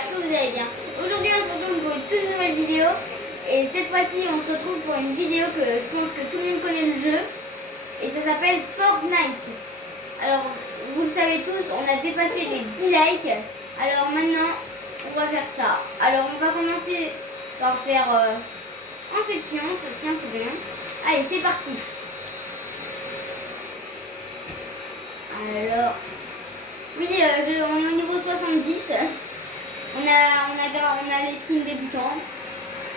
j'espère que vous allez bien. Aujourd'hui on se retrouve pour une toute nouvelle vidéo. Et cette fois-ci on se retrouve pour une vidéo que je pense que tout le monde connaît le jeu. Et ça s'appelle Fortnite. Alors vous le savez tous, on a dépassé les 10 likes. Alors maintenant on va faire ça. Alors on va commencer par faire en section. Tiens, c'est bien. Allez, c'est parti. Alors, oui, on est au niveau 70. On a les skins débutants.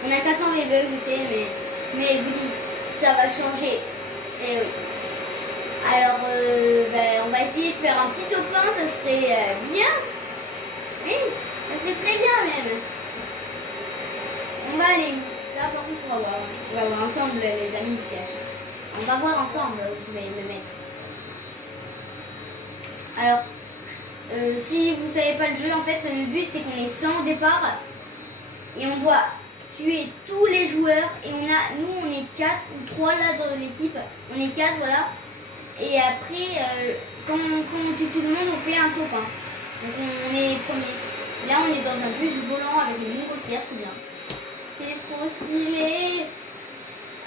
On a 400 V-Bucks, je sais, mais je vous dis, ça va changer. Et oui. Alors, on va essayer de faire un petit top 1, ça serait bien. Oui, ça serait très bien même. On va aller. Ça, par contre, on va voir ensemble, les amis. On va voir ensemble où je vais le mettre. Alors, si vous savez pas le jeu, en fait, le but c'est qu'on est 100 au départ et on doit tuer tous les joueurs et nous on est 4 ou 3 là dans l'équipe, on est 4 voilà, et après quand on tue tout le monde on fait un top 1, donc on est premier. Là on est dans un bus volant avec une montgolfière, tout bien, c'est trop stylé.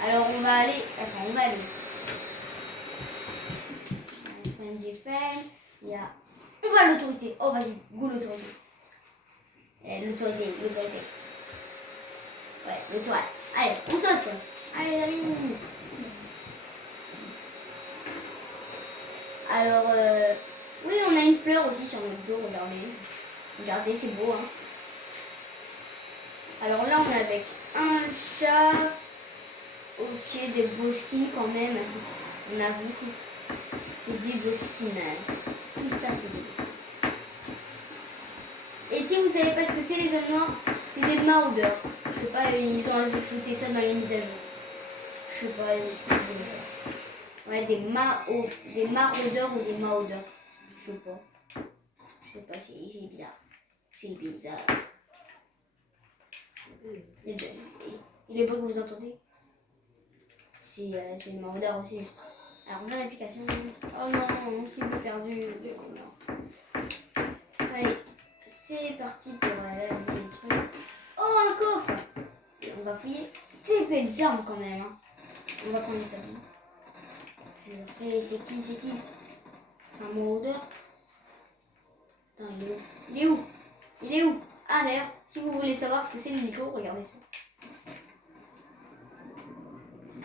Alors on va aller, Frenzy Fail, il y a... On va à l'autorité. Oh, vas-y, go l'autorité. L'autorité. Ouais, l'étoile. Allez, on saute. Allez, les amis. Alors, oui, on a une fleur aussi sur notre dos, regardez. Regardez, c'est beau, hein. Alors là, on est avec un chat. Ok, des beaux skins quand même. On avoue. C'est des beaux skins. Tout ça, c'est des beaux skins. Et si vous savez pas ce que c'est les zones noires, c'est des maraudeurs. Je sais pas, ils ont ajouté ça dans les mises à jour. Je sais pas. Ouais, des maraudeurs ou des maraudeurs. Je sais pas, c'est bizarre. C'est bizarre. Il est beau que vous entendez. C'est le maraudeur aussi. Alors, on a l'application. Oh non, c'est plus perdu. Allez. C'est parti pour la truc. Oh, un coffre. On va fouiller. Des belles armes quand même. Hein. On va prendre les tableaux. Après, c'est qui C'est un maraudeur. Attends, il est où Ah, d'ailleurs, si vous voulez savoir ce que c'est l'hélico, regardez ça.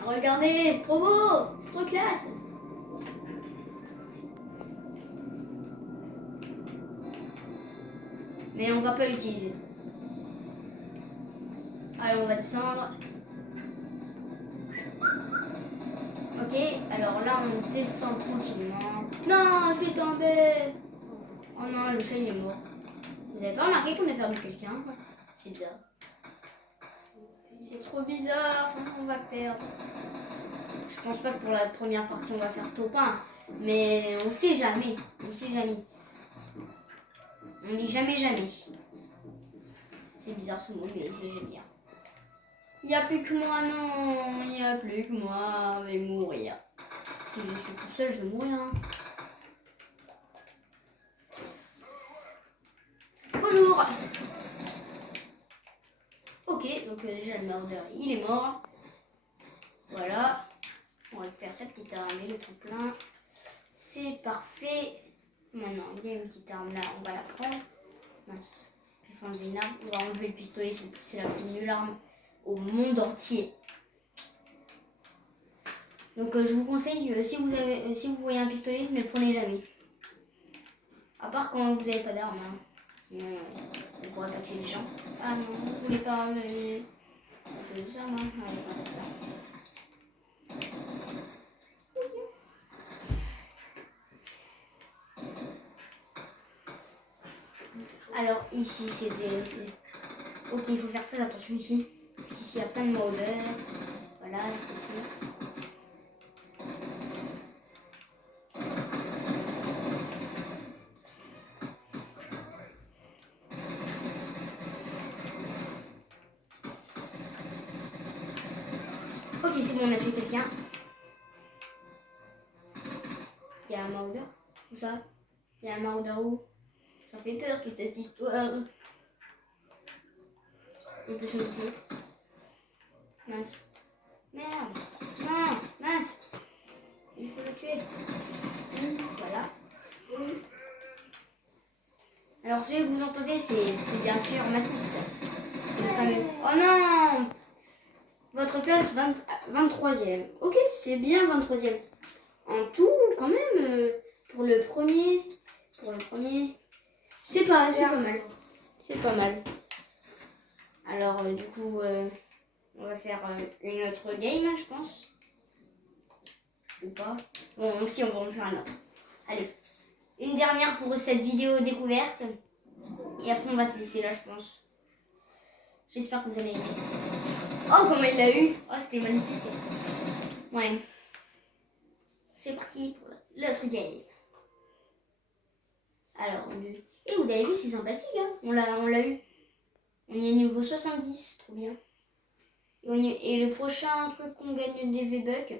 Regardez, c'est trop beau. C'est trop classe. Mais on va pas l'utiliser. Allez, on va descendre. Ok, alors là on descend tranquillement. Non, je suis tombée. Oh non, le chat il est mort. Vous avez pas remarqué qu'on a perdu quelqu'un? C'est bizarre. C'est trop bizarre, on va perdre. Je pense pas que pour la première partie on va faire top 1. Mais on sait jamais. On sait jamais. On dit jamais. C'est bizarre ce mot, mais j'aime bien. Il n'y a plus que moi, non. Il n'y a plus que moi. Je vais mourir. Si je suis tout seul, je vais mourir. Hein. Bonjour. Ok, donc déjà le maraudeur, il est mort. Voilà. On récupère sa petite arme et le tout plein. C'est parfait. Maintenant, il y a une petite arme là, on va la prendre. Mince. Je vais enlever une arme. On va enlever le pistolet, c'est la plus nulle arme au monde entier. Donc je vous conseille, si vous voyez un pistolet, ne le prenez jamais. À part quand vous n'avez pas d'arme. Hein. Sinon, vous ne pourrez pas tuer les gens. Ah non, vous voulez pas les armes, hein. Allez, on va faire ça. Alors ici c'est des... Ok, il faut faire très attention ici. Parce qu'ici il y a plein de maraudeurs. Voilà, attention. Ok, c'est bon, on a tué quelqu'un. Il y a un maraudeur. Où ça? Il y a un maraudeur où? Ça fait peur toute cette histoire. On peut se le tuer. Mince. Merde. Non, mince. Il faut le tuer. Voilà. Alors, ce que vous entendez, c'est bien sûr Mathis. C'est le fameux. Oh non! Votre place 23e. Ok, c'est bien 23e. En tout, quand même, pour le premier, c'est pas mal. C'est pas mal. Alors, du coup, on va faire une autre game, je pense. Ou pas. Bon, si, on va en faire un autre. Allez. Une dernière pour cette vidéo découverte. Et après, on va se laisser là, je pense. J'espère que vous allez aimer. Oh, comment il l'a eu! Oh, c'était magnifique. Ouais. C'est parti pour l'autre game. Alors, et vous avez vu, c'est sympathique, hein? On l'a eu. On est niveau 70, trop bien. Et le prochain truc qu'on gagne des V-Bucks,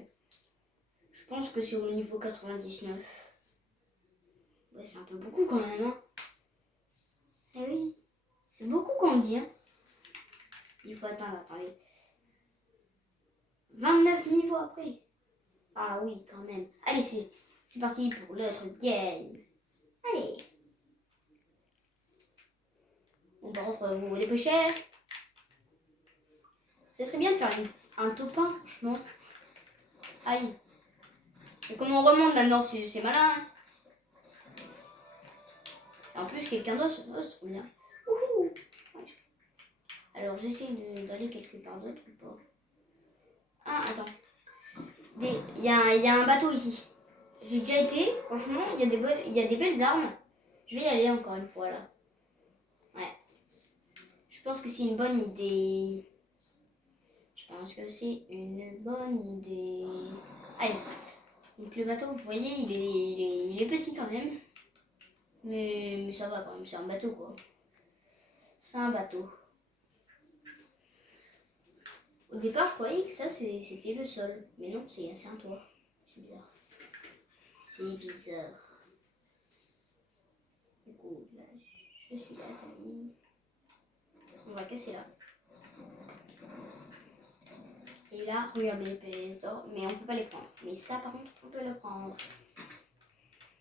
je pense que c'est au niveau 99. Ouais, c'est un peu beaucoup quand même, hein? Eh oui, c'est beaucoup quand on dit, hein? Il faut attendre, attendez. 29 niveaux après. Ah oui, quand même. Allez, c'est parti pour l'autre game. Allez. Bon, par contre, vous vous dépêchez. Ça serait bien de faire un top 1, franchement. Aïe. Et comment on remonte maintenant, c'est malin. Hein. En plus, quelqu'un d'autre, c'est trop bien. Ouhou. Ouais. Alors, j'essaie d'aller quelque part d'autre ou pas. Ah, attends. Il y a un bateau ici. J'ai déjà été, franchement, il y a des belles armes. Je vais y aller encore une fois, là. Ouais. Je pense que c'est une bonne idée. Je pense que c'est une bonne idée. Allez. Donc le bateau, vous voyez, il est petit quand même. Mais ça va quand même, c'est un bateau quoi. C'est un bateau. Au départ, je croyais que ça c'était le sol. Mais non, c'est un toit. C'est bizarre. C'est bizarre. Du coup, là, je suis là, Tali. On va casser là. Et là, regardez les PS d'or, mais on peut pas les prendre. Mais ça, par contre, on peut le prendre.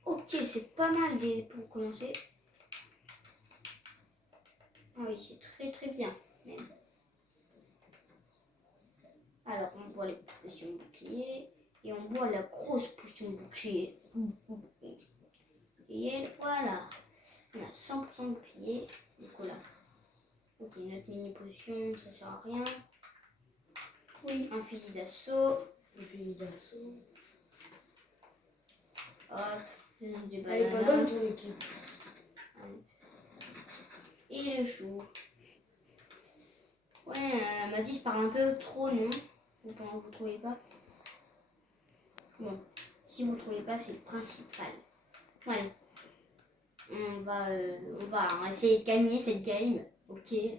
Ok, c'est pas mal pour commencer. Oui, c'est très très bien, même. Alors, on boit les potions bouclier. Et on boit la grosse potion bouclier. Et voilà. On a 100% bouclier. Du coup, là. Ok, notre mini potion, ça sert à rien. Oui. Un fusil d'assaut. Un fusil d'assaut. Hop. Des Elle est pas bonne ton équipe. Et le chou. Ouais, Mathis parle un peu trop, non? Vous trouvez pas? Bon, si vous trouvez pas, c'est le principal. Bon, allez. On va essayer de gagner cette game. Ok. Elle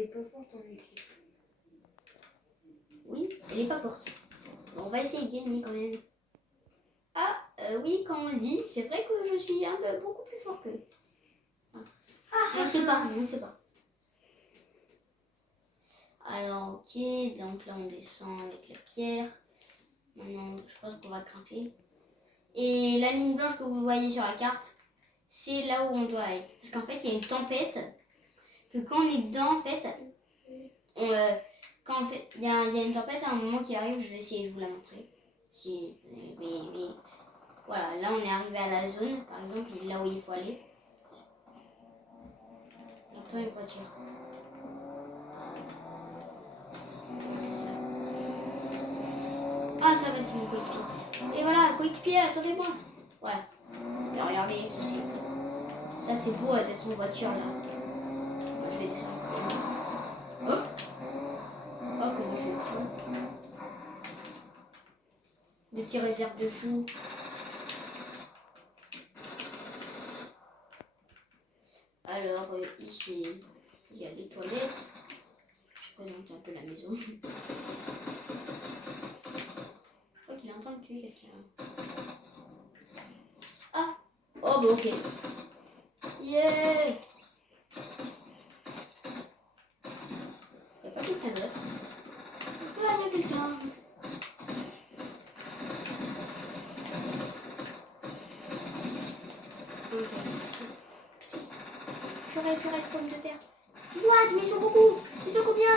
est pas forte en équipe. Oui, elle est pas forte. Bon, on va essayer de gagner quand même. Ah, oui, quand on le dit, c'est vrai que je suis beaucoup plus fort que... on ne sait pas, on ne sait pas. Alors, ok, donc là on descend avec la pierre. Maintenant, je pense qu'on va grimper. Et la ligne blanche que vous voyez sur la carte, c'est là où on doit aller. Parce qu'en fait, il y a une tempête, que quand on est dedans, en fait, quand en fait, il y a une tempête à un moment qui arrive, je vais essayer de vous la montrer. Mais voilà, là on est arrivé à la zone, par exemple, là où il faut aller. J'entends une voiture. Ah, ça va, c'est mon coéquipier. Et voilà, coéquipier, attendez-moi. Voilà. Et regardez, ça c'est beau d'être en voiture là. Moi, je vais descendre. Hop. Oh, comment je fais le train. Des petits réserves de choux. Alors, ici, il y a les toilettes. Je présente un peu la maison. Je crois qu'il est en train de tuer quelqu'un. Ah. Oh, bah ok. Yeah. quelqu'un. Petit. Purée de pommes de terre. What? Mais ils sont beaucoup. Ils sont combien?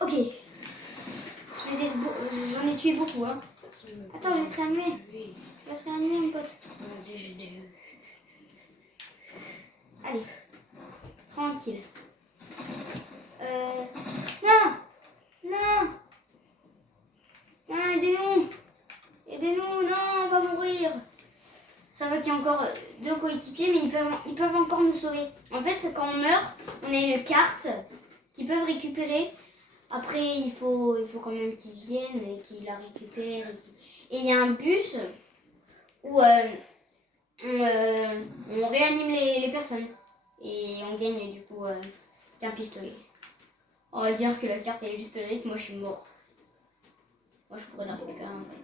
Ok. J'en ai tué beaucoup, hein. Attends, je vais te réanimer. Oui. Je vais te réanimer, mon pote. J'ai Allez. Tranquille. Non! Non! Non, aidez-nous! Aidez-nous! Non, on va mourir! Ça va qu'il y a encore 2 coéquipiers, mais ils peuvent encore nous sauver. En fait, quand on meurt, on a une carte qu'ils peuvent récupérer. Après, il faut quand même qu'ils viennent et qu'ils la récupèrent. Et il y a un bus où on réanime les personnes. Et on gagne du coup un pistolet. On va dire que la carte est juste là et que moi je suis mort. Moi je pourrais la récupérer en fait.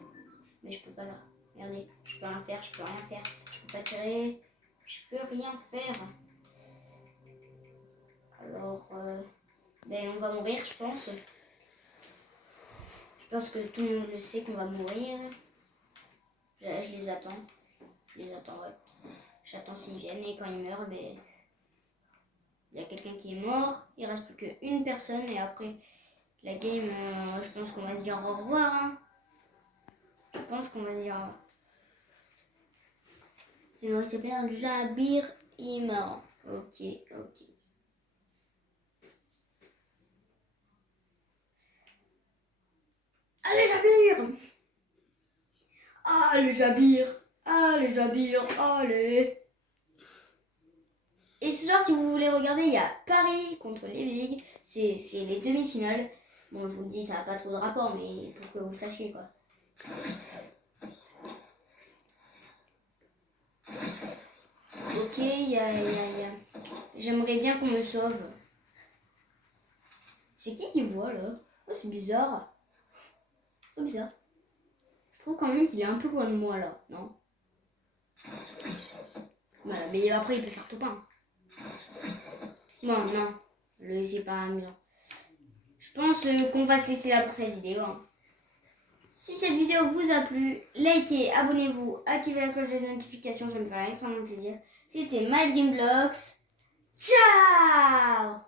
Mais je peux pas la. Regardez, je peux rien faire, je peux rien faire. Je peux pas tirer, je peux rien faire. Alors, ben on va mourir, je pense. Je pense que tout le monde le sait qu'on va mourir. Je les attends. Je les attends, ouais. J'attends s'ils viennent et quand ils meurent, ben, il y a quelqu'un qui est mort. Il reste plus qu'une personne et après la game, je pense qu'on va se dire au revoir. Hein. Je pense qu'on va dire. Il s'appelle Jabir Imar. Ok. Allez Jabir! Allez Jabir! Allez! Et ce soir, si vous voulez regarder, il y a Paris contre Leipzig. C'est les demi-finales. Bon, je vous le dis, ça n'a pas trop de rapport, mais pour que vous le sachiez, quoi. Ok, j'aimerais bien qu'on me sauve. C'est qui voit, là? Oh, c'est bizarre. C'est bizarre. Je trouve quand même qu'il est un peu loin de moi, là, non? Voilà, mais après, il peut faire tout pain. Non, c'est pas amusant. Je pense qu'on va se laisser là pour cette vidéo. Hein. Si cette vidéo vous a plu, likez, abonnez-vous, activez la cloche de notification, ça me ferait extrêmement plaisir. C'était MyGameBlox. Ciao!